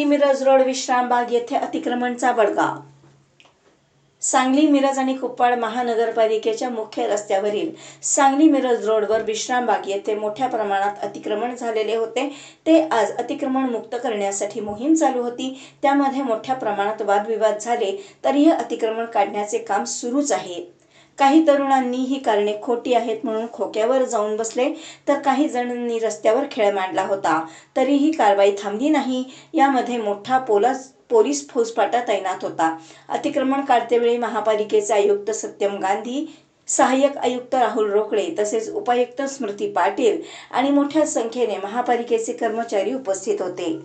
Sangli Miraj road Vishrambag येथे अतिक्रमणचा बडगा। सांगली मिरज आणि कुप्पाड महानगरपालिकेच्या मुख्य रस्त्यावरील सांगली मिरज रोडवर विश्रामबाग येथे मोठ्या प्रमाणात अतिक्रमण झालेले होते। ते आज अतिक्रमण मुक्त करण्यासाठी मोहीम चालू होती। त्यामध्ये मोठ्या प्रमाणात वादविवाद झाले, तरीही अतिक्रमण काढण्याचे काम सुरूच आहे। काही तरुणांनी ही कारणे खोटी आहेत म्हणून खोक्यावर जाऊन बसले, तर काही जणांनी रस्त्यावर खेळ मांडला होता, तरीही कारवाई थांबली नाही। यामध्ये मोठा पोलीस फौजफाटा तैनात होता। अतिक्रमण काढतेवेळी महापालिकेचे आयुक्त सत्यम गांधी, सहाय्यक आयुक्त राहुल रोकडे तसेच उपायुक्त स्मृती पाटील आणि मोठ्या संख्येने महापालिकेचे कर्मचारी उपस्थित होते।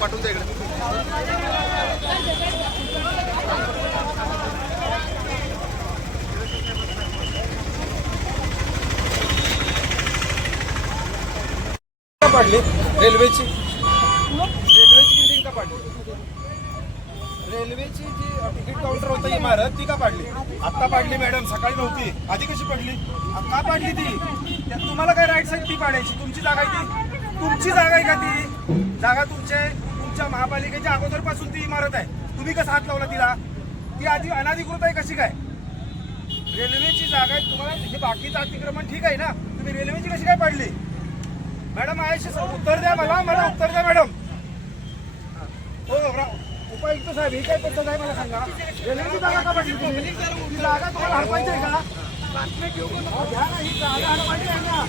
पाठवून द्या इकडे। पाडली रेल्वेची बिल्डिंग का पाडली? रेल्वेची जी तिकीट काउंटर होतं इमारत ती का पाडली? आता पाडली मॅडम, सकाळी नव्हती। आधी कशी पडली? का पाडली ती? तुम्हाला काय राईट साईड ती पाडायची? तुमची जागा आहे ती? तुमची जागा आहे का ती? जागा तुमच्या महापालिकेच्या अगोदरपासून ती इमारत आहे। तुम्ही कसा हात लावला तिला? ती आधी अनाधिकृत आहे कशी काय? रेल्वेची जागा आहे, तुम्हाला हे बाकीचं अतिक्रमण ठीक आहे ना, तुम्ही रेल्वेची कशी काय पाडली? मॅडम आयशी उत्तर द्या, मला उत्तर द्या मॅडम। हो उपायुक्त साहेब, ही काय पद्धत आहे मला सांगा? रेल्वेची जागा का पाडली तुम्ही? ही जागा तुम्हाला हडपायची आहे का? ही जागा हडपायची आहे ना,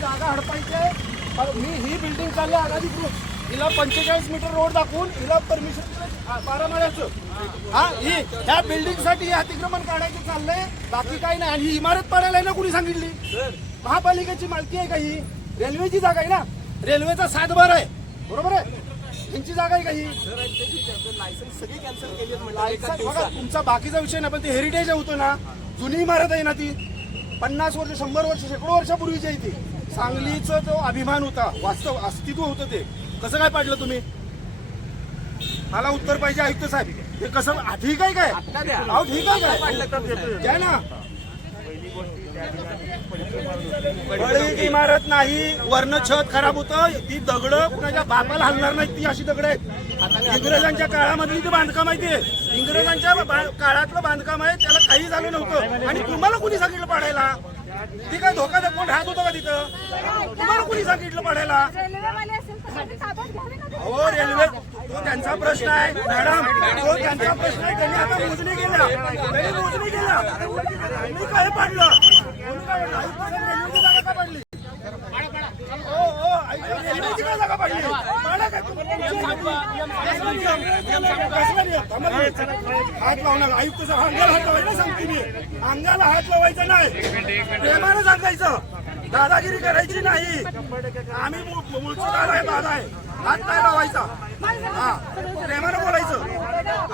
जागा हडपायची आहे। मी ही बिल्डिंग चालली अनाधिकृत, हिला 45 मीटर रोड दाखवून हिला परमिशन बारामाळ्याचं, ही ह्या बिल्डिंग साठी अतिक्रमण काढायचं चाललंय, बाकी काही नाही। आणि ही इमारत पाडायला ना कुणी सांगितली? महापालिकेची मालकी आहे का ही? रेल्वेची जागा आहे ना, रेल्वेचा 7 आहे, बरोबर आहे? यांची जागा आहे का ही? लायसन्स सगळी कॅन्सल केली। बघा तुमचा बाकीचा विषय ना, पण ते हेरिटेज होतं ना, जुनी इमारत आहे ना, ती 50 वर्ष 100 वर्ष शेकडो वर्षापूर्वीची आहे ती। सांगलीचा जो अभिमान होता, वास्तव अस्तित्व होतं, ते कसं काय पाडलं तुम्ही? मला उत्तर पाहिजे आयुक्त साहेब, हे कसं ठीक आहे काय? अहो ठीक आहे काय? द्या ना। बळी इमारत नाही, वर्ण छत खराब होतं, ती दगड कुणाच्या बापाला हलणार नाही, ती अशी दगड आहेत। इंग्रजांच्या काळामधली ती बांधकाम आहे, ते इंग्रजांच्या काळातलं बांधकाम आहे, त्याला काही झालं नव्हतं। आणि तुम्हाला कुणी सांगितलं पाडायला? ती काय धोका दाखवून राहत होतं का तिथं? तुम्हाला कुणी सांगितलं पाडायला? हो रेल्वे, तो त्यांचा प्रश्न आहे मॅडम, तो त्यांचा प्रश्न आहे। त्यांनी आता मोजणी केल्या, मी काय पाडलं? रेल्वेची जागा का पाडली? रेल्वेची काय जागा पाडली? हात लावणार आयुक्त साहेब, अंगाला हात लावायला सांगते मी, अंगाला हात लावायचा नाही, प्रेमानं सांगायचं, दादागिरी करायची नाही। आम्ही मूळचा दादा आहे, हात नाही लावायचा, हा प्रेमानं बोलायचं।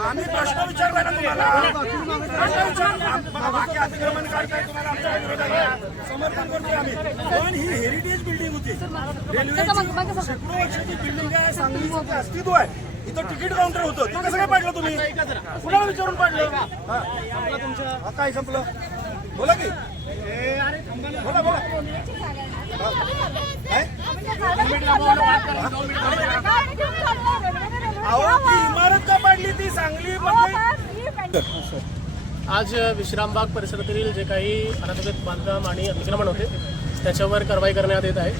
आम्ही प्रश्न विचारलाय ना तुम्हाला, बाकी अतिक्रमण काढताय, तुम्हाला आमच्या विरोधात समर्थन करतोय आम्ही। पण ही हेरिटेज बिल्डिंग होती, रेल्वेची शेकडो वर्षाची बिल्डिंग आहे, सांगलीचं अस्तित्व आहे, इथं तिकीट काउंटर होतं, ते कसं काय पाडलं तुम्ही? कुणाला विचारून पाडलं? तुमचं काय संपलं? बोला की, बोला बोला। अहो ती इमारत का पाडली? ती सांगली आज विश्रामबाग परिसरातील जे काही अनधिकृत बांधकाम आणि अतिक्रमण होते त्याच्यावर कारवाई करण्यात येत आहे.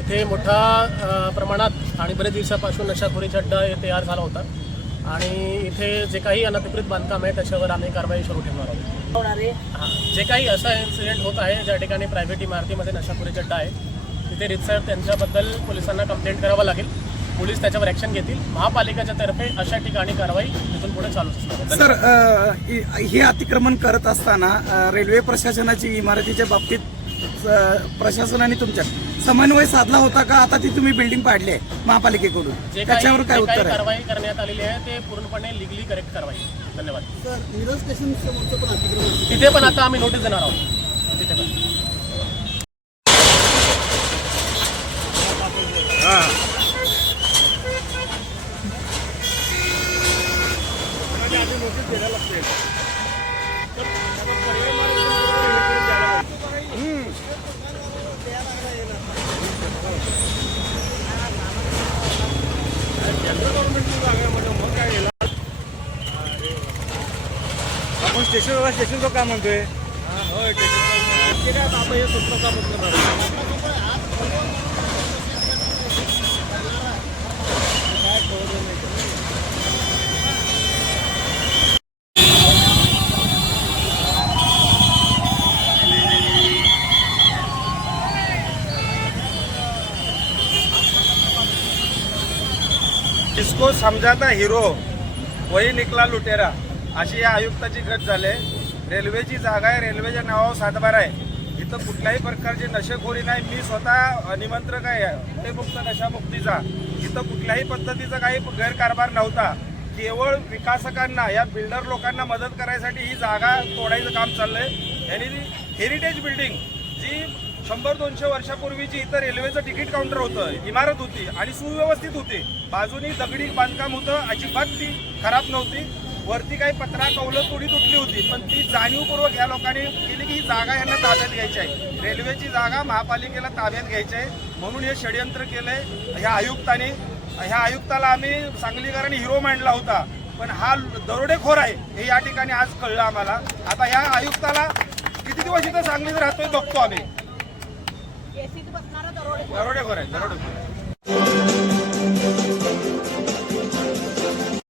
इथे मोठ्या प्रमाणात आणि बरेच दिवसापासून नशाखोरीचा अड्डा तयार झाला होता आणि इथे जे काही अनधिकृत बांधकाम आहे त्याच्यावर आम्ही कारवाई सुरू ठेवणार आहोत. जे काही असा इन्सिडेंट होत आहे ज्या ठिकाणी प्रायव्हेट इमारतीमध्ये नशाखोरीचा अड्डा आहे तिथे रितसर त्यांच्याबद्दल पोलिसांना कंप्लेंट करावं लागेल. पोलीस त्याच्यावर ॲक्शन घेतील. महापालिकेच्या तर्फे अशा ठिकाणी कारवाई तिथून पुढे चालू असणार. सर, हे अतिक्रमण करत असताना रेल्वे प्रशासनाची इमारतीच्या बाबतीत प्रशासनाने तुमच्या समन्वय साधला होता का? आता ती तुम्ही बिल्डिंग पाडली आहे महापालिकेकडून, जे त्याच्यावर काय काही उत्तर आहे? कारवाई करण्यात आलेली आहे ते पूर्णपणे लिगली करेक्ट कारवाई. धन्यवाद. तिथे पण आता आम्ही नोटीस देणार आहोत. तिथे पण आपण स्टेशनचं काय म्हणतोय? इसको समजाता हिरो वही निकला लुटेरा, अशी या आयुक्ताची गत झाले. रेल्वेची जागा आहे, रेल्वेच्या नावावर सातबारा आहे. इथं कुठल्याही प्रकारची नशेखोरी नाही. मी स्वतः निमंत्रक आहे मुक्त नशामुक्तीचा. इथं कुठल्याही पद्धतीचा काही गैरकारभार नव्हता. केवळ विकासकांना, या बिल्डर लोकांना मदत करायसाठी ही जागा तोडायचं काम चाललंय. यांनी हेरिटेज बिल्डिंग जी 100-200 वर्षापूर्वीची इथं रेल्वेचं तिकीट काउंटर होतं, इमारत होती आणि सुव्यवस्थित होती. बाजूनी दगडी बांधकाम होतं, अजिबात ती खराब नव्हती. वरती काही पत्रा कौलं थोडी तुटली होती, पण ती जाणीवपूर्वक ह्या लोकांनी केली की ही जागा यांना ताब्यात घ्यायची आहे. रेल्वेची जागा महापालिकेला ताब्यात घ्यायची आहे म्हणून हे षडयंत्र केलंय ह्या आयुक्ताने. ह्या आयुक्ताला आम्ही सांगलीकरांनी हिरो मांडला होता, पण हा दरोडेखोर आहे हे या ठिकाणी आज कळलं आम्हाला. आता ह्या आयुक्ताला किती दिवस इथं सांगलीत राहतोय बघतो आम्ही. दरोडेखोर आहे, दरोडेखोर.